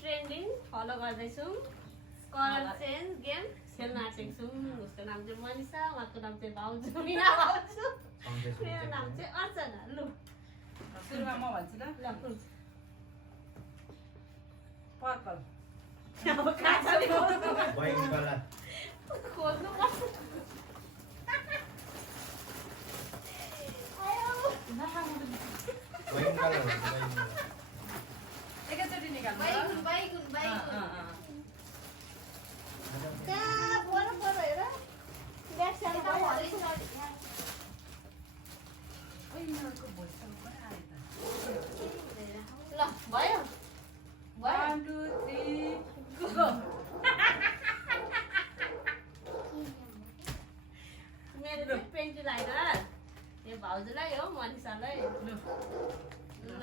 Trending follow गर्दैछौँ colour change game खेल्न आँटेको छौँ उसको नाम चाहिँ मनिषा उहाँको नाम चाहिँ भाउजू मिना भाउजू मेरो नाम चाहिँ अर्चना लु सुरुमा म भन्छु ल पर्पल अब काँचले खोज्नु पर्छ एकैचोटि निकाल्नु ल भयो 1 2 3 गो मेरो चाहिँ पेन्टी लाइनर यो भाउजूलाई हो मनिषालाई ल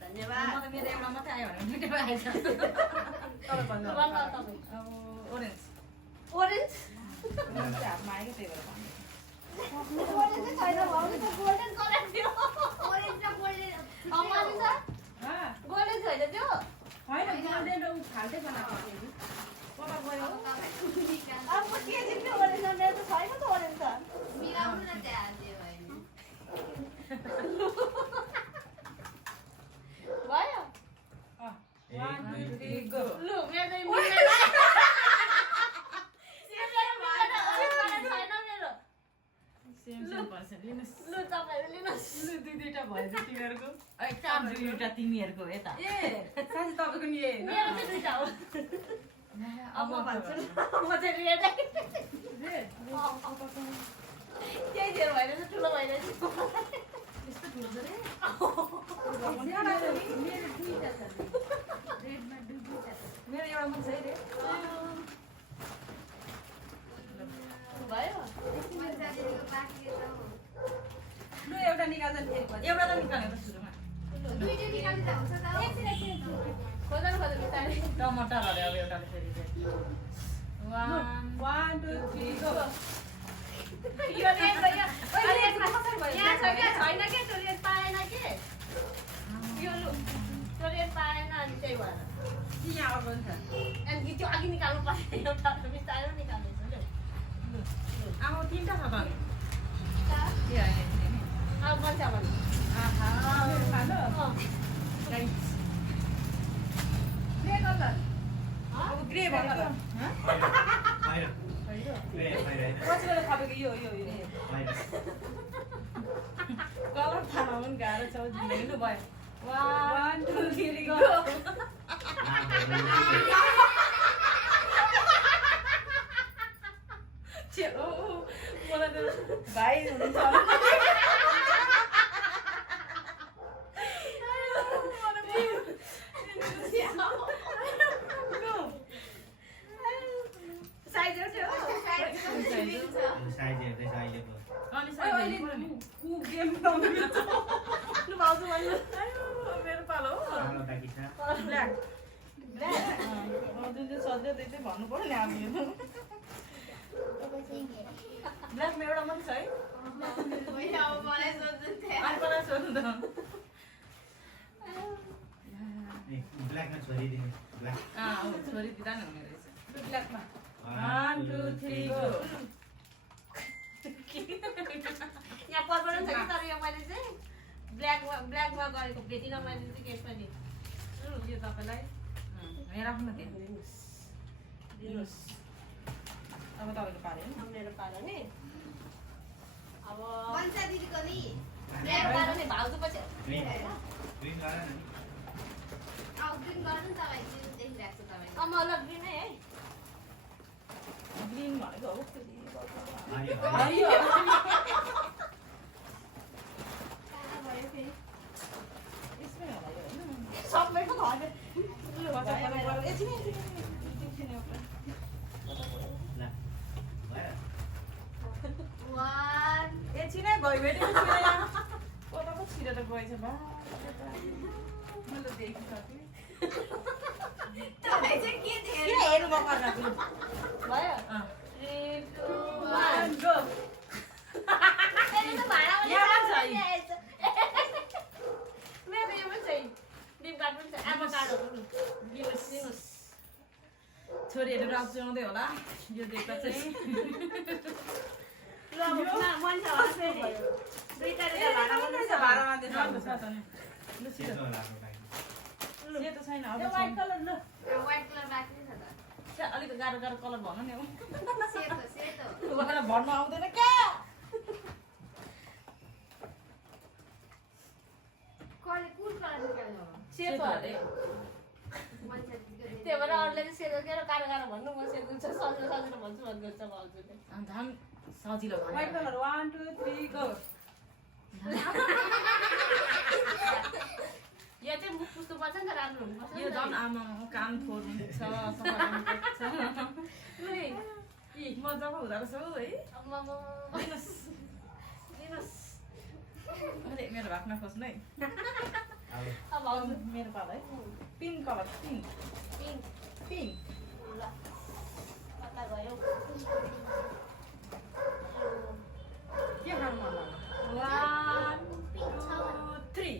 धन्यवाद म त मेरो एउटा मात्रै आयो भने दुईटा आएछ तपाईँ भन्नु अब ओरेन्ज ओरेन्ज हातमा आएको त्यही भएर भन्नु ओरेन्ज छैन भाउजू गोल्डन कलर थियो ओरेन्ज र गोल्डन मनिषा गोल्डन छैन त्यो होइन गोल्डन र फाल्टै बनाएको कता गयो अब के जित्नु ओरेन्ज मेरो त छैन त ओरेन्ज त मिलाउनु न त्यहाँ जे भयो भयो 1 2 3 गो लु मेरो चाहिँ छैन मेरो सेम सेम पर्छ लिनुस् लु तपाईँहरू लिनुहोस् लु दुईटा भएछ तिमीहरूको दुईटा तिमीहरूको हो यता ए साथी तपाईँको नि ए मेरो चाहिँ दुईटा हो अब म भन्छु म चाहिँ रेड त्यही धेरै भइरहेछ ठुलो भइरहेछ यस्तो ठुलो छ रे मेरो एउटा मन छ है रे भयो लु एउटा निकाल्छ नि एउटा त निकाल्यो त सुरुमा दुईटा निकाल्दा हुन्छ त खोजन खोजन बिस्तारै टमाटर हरे अब एउटाले फेरि 1 2 3 गो यो रेड भयो अहिले कसरी भयो यहाँ छ के छैन के त्यो रेड पाएन के यो लु त्यो रेड पाएन अनि त्यही भएर यहाँ अर्को छ अनि त्यो अघि निकाल्नु पर्छ एउटा बिस्तारै निकाल्दैछ लु अब तीनटा छ त नि के होइन अब बन्छ भने आहा खानु गाइस ग्रे कलर अब ग्रे भनेको पछि बेला थपेको यो कलर थाहा पनि गाह्रो छ जिन्दगी भयो 1 2 3 गो चलो मलाई त भाइ हुनुहुन्छ साइज एउटा ऊ गेम खेलाउनु लु भाउजू भन्नु मेरो पालो हो ब्ल्याक जुन चाहिँ सजिलो त्यही चाहिँ भन्नु पर्यो नि हामी ब्ल्याकमा एउटा मात्रै छ है अब मलाई सोध्नु थियो अर्कोलाई सोध्नु त छोरी दिँदा नि हुने रहेछ ब्ल्याकमा 1 2 3 गो यहाँ पर्पल छ कि तर यो मैले चाहिँ ब्ल्याकमा गरेको भेटिनँ मैले चाहिँ केही पनि यो तपाईँलाई यहाँ राख्नु न त्यहाँ दिनुहोस् अब तपाईँको पारे मेरो पालो नि अब भन्छ दिदीको नि मेरो पालो नि भाउजू पछि अब ग्रिन गर्नु तपाईँ ग्रिन देखिरहेको छ तपाईँ ल ग्रिन है ग्रिन भनेको हो यसमै होला यो होइन सबैको घर वान एकछिनै भइभेट्यो कता पो छिरेर गएछ बा मैले देखिसकेँ तपाईँ चाहिँ के के थियो हेर्नु पर्दा भयो 3 2 1 गो मेरो त भाडा यहाँ छ मेरो त यो पनि छ डिम कार्ड पनि छ आमा कार्डहरू छोरीहरू रक्साउँदै होला यो देख्दा चाहिँ ल अब मान्छे होला फेरि दुईटाले भाडा त्यसो भाडामा दिनु छ त नि ल छिटो सेतो लाग्नु लागि सेतो छैन अब व्हाइट कलर ल व्हाइट कलर बाँकी छ त अलिक गाह्रो गाह्रो कलर भन्नु नि सेतो सेतो मलाई भन्नु आउँदैन क्या कुन कलर निकाल्नु सेतो अरे मान्छे त्यही भएर अरूले चाहिँ सेतो के गाह्रो गाह्रो भन्नु म सेतो छ सजिलो सजिलो भन्छु भन्नुहुन्छ भाउजूले झन् सजिलो भयो व्हाइट कलर 1 2 3 गो यो चाहिँ मुख पुस्नु पर्छ नि त राम्रो हुनुपर्छ यो झन् आमा कान फोर्नु छ सफा गर्नुपर्छ मजाको हुँदो रहेछ हौ है दिनुहोस् अरे मेरो भाग नखोज्नु है अब भाउजू मेरो पालो है pink colour pink pink pink ल कता गयो के खानु मन लाग्यो 1 2 3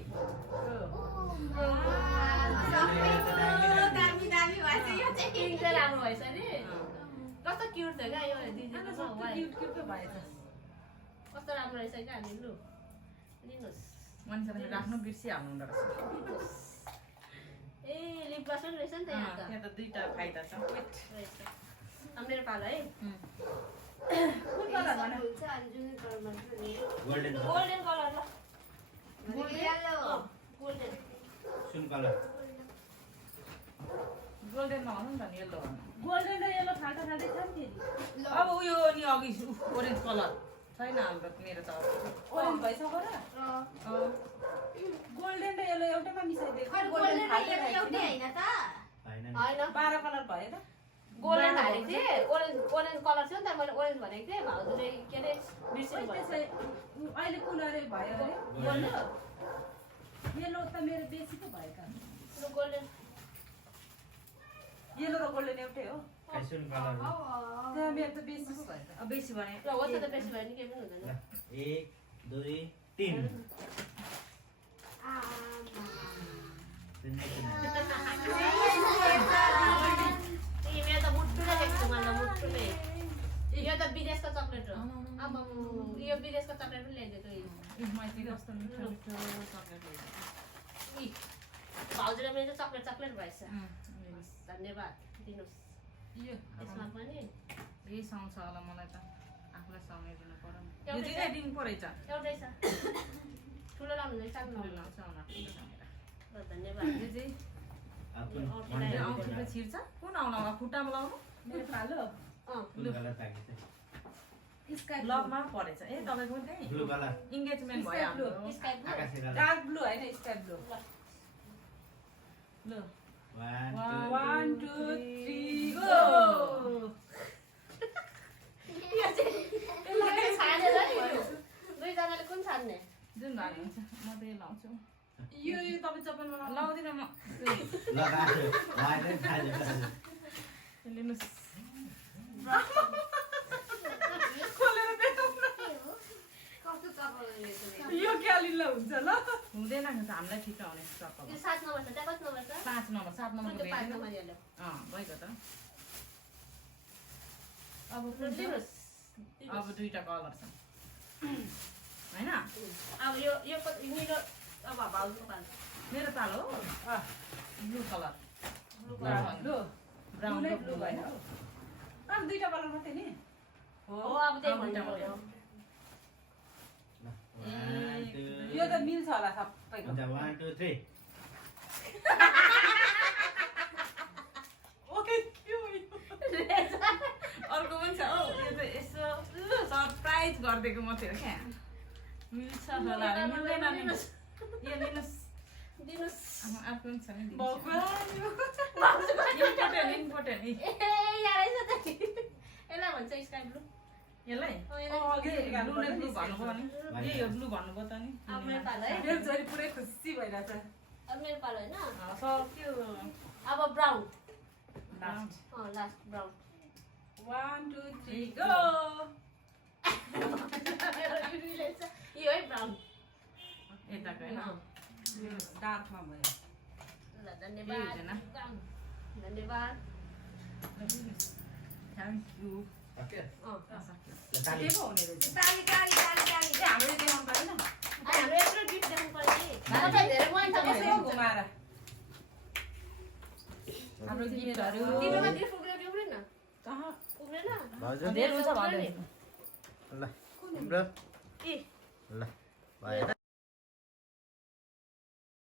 दामी दामी भएछ यो चाहिँ पिङ्क चाहिँ राम्रो भएछ नि कस्तो क्युट थियो क्या यो दिदीको क्युट क्युट भएछ कस्तो राम्रो रहेछ क्या हामी लु लिनुहोस् मान्छेले राख्नु बिर्सिहाल्नु हुँदो रहेछ ए लिप ग्लस पनि रहेछ नि त यहाँ त त्यहाँ त दुईटा फाइदा छ रहेछ अब मेरो पालो है कुन कलर भने हुन्छ अनि जुन कलर मन छ नि गोल्डन गोल्डन कलर ल येलो गोल्डन सुन कलर गोल्डन नभन्नु नि त नि येल्लो भन्नु गोल्डन र येलो फाल्टा फाल्टै छ नि फेरि अब उयो नि अघि ओरेन्ज कलर छैन हाम्रो मेरो त ओरेन्ज भइसक्यो र अब गोल्डन र येलो एउटैमा मिसाइदिएको अरे गोल्डन र येलो एउटै हैन त हैन नि होइन 12 कलर भयो त गोल्डन हालेको थिएँ ओरेन्ज कलर थियो नि त मैले ओरेन्ज भनेको थिएँ भाउजूले के अरे बिर्सिनु भयो त्यसै अहिले कुलरै भयो अरे गोल्डन येलो त मेरो बेसी पो भयो त लु गोल्डन येलो र गोल्डन एउटै हो खै सुन कलर त्यहाँ मेरो त बेसी पो भयो त अब बेसी भने ल हो त बेसी भयो नि केही पनि हुँदैन 1 2 3 ए मेरो त मुट्टुले लेख्छु मलाई मुट्टुले यो त विदेशको चक्लेट हो अब यो विदेशको चक्लेट पनि ल्याइदिएको मैत्री कस्तो मिठो मिठो चक्लेट इ भाउजूले मेरो चाहिँ चक्लेट भएछ धन्यवाद दिनुहोस् यो यसमा पनि यही सुहाउँछ होला मलाई त आफूलाई सुहाइदिनु पर्यो नि यो एउटै चाहिँ दिनु परेछ एउटै छ ठुलो लाउनु हुँदैन सानो ठुलो लाउनु लाउँछ उनीहरू ल धन्यवाद यो चाहिँ अपन औँठीले छिर्छ कुन आउनु होला खुट्टामा लाउनु मेरो पालो ब्लू कलर ताकि स्काई ब्लगमा परेछ ए तपाईँको त्यही ब्लू कलर इङ्गेजमेन्ट भयो हाम्रो स्काई ब्लू आकाशे कलर डार्क ब्लू हैन स्काई ब्लू ल 1 1 2 3 गो यो चाहिँ यसलाई छानेर नि दुईजनाले कुन छान्ने जुन भाइ हुन्छ म त्यही लाउँछु यो तपाईँ चप्पलमा लाउँदिनँ म लगायो वाइडै खायो लिनुहोस् कस्तो चप्पल रहेछ यो क्या लिला हुन्छ ल हुँदैन हामीलाई ठिक आउने चप्पल यो 7 नम्बर छ त्यहाँ कति नम्बर छ 5 नम्बर 7 नम्बरको त्यो 5 भेट्दैन नम्बर हेर्नु भइगयो त अब कुन छ? दिनुहोस् अब दुईटा कलर छ हैन अब यो निलो अब भाउजूको पालो मेरो पालो हो blue colour blue blue brown blue blue भएन अब दुईटा कलर मात्रै नि हो अब त्यही अब दुईटा भन्नु कलर। यो त मिल्छ होला सबैको हुन्छ 1 2 3 अर्को पनि छ हौ यो त यसो सरप्राइज गरिदिएको मात्रै हो क्या मिल्छ होला मिल्दैन नि यो लिनुहोस् दिनुहोस् अर्को पनि छ नि इम्पोर्टेन्ट ए यहाँ रहेछ त यसलाई भन्छ स्काई ब्लू यसलाई ब्लूले ब्लू भन्नुभयो नि यही हो ब्लू भन्नुभयो त नि अब मेरो पालो है मेरो छोरी पुरै खुसी भइरहेछ अब मेरो पालो होइन सक्यो अब brown last last brown 1 2 3 go यो है ब्राउन यताको होइन यो डार्कमा भयो ल धन्यवाद हुँदैन। धन्यवाद थ्याङ्क यू सक्यो? अँ सक्यो ल ताली। के पो हुने रहेछ ताली ताली ताली ताली ए हामीले देखाउनु पाएन हाम्रो यत्रो गिफ्ट देखाउनु पर्यो नि तपाईँ धेरै मन छ यसो घुमाएर हाम्रो गिफ्टहरू तिम्रोमा त्यो पुग्यो कि पुग्दैन कहाँ पुग्दैन भाउजू धेरै छ भन्दै ल तिम्रो ए ल भयो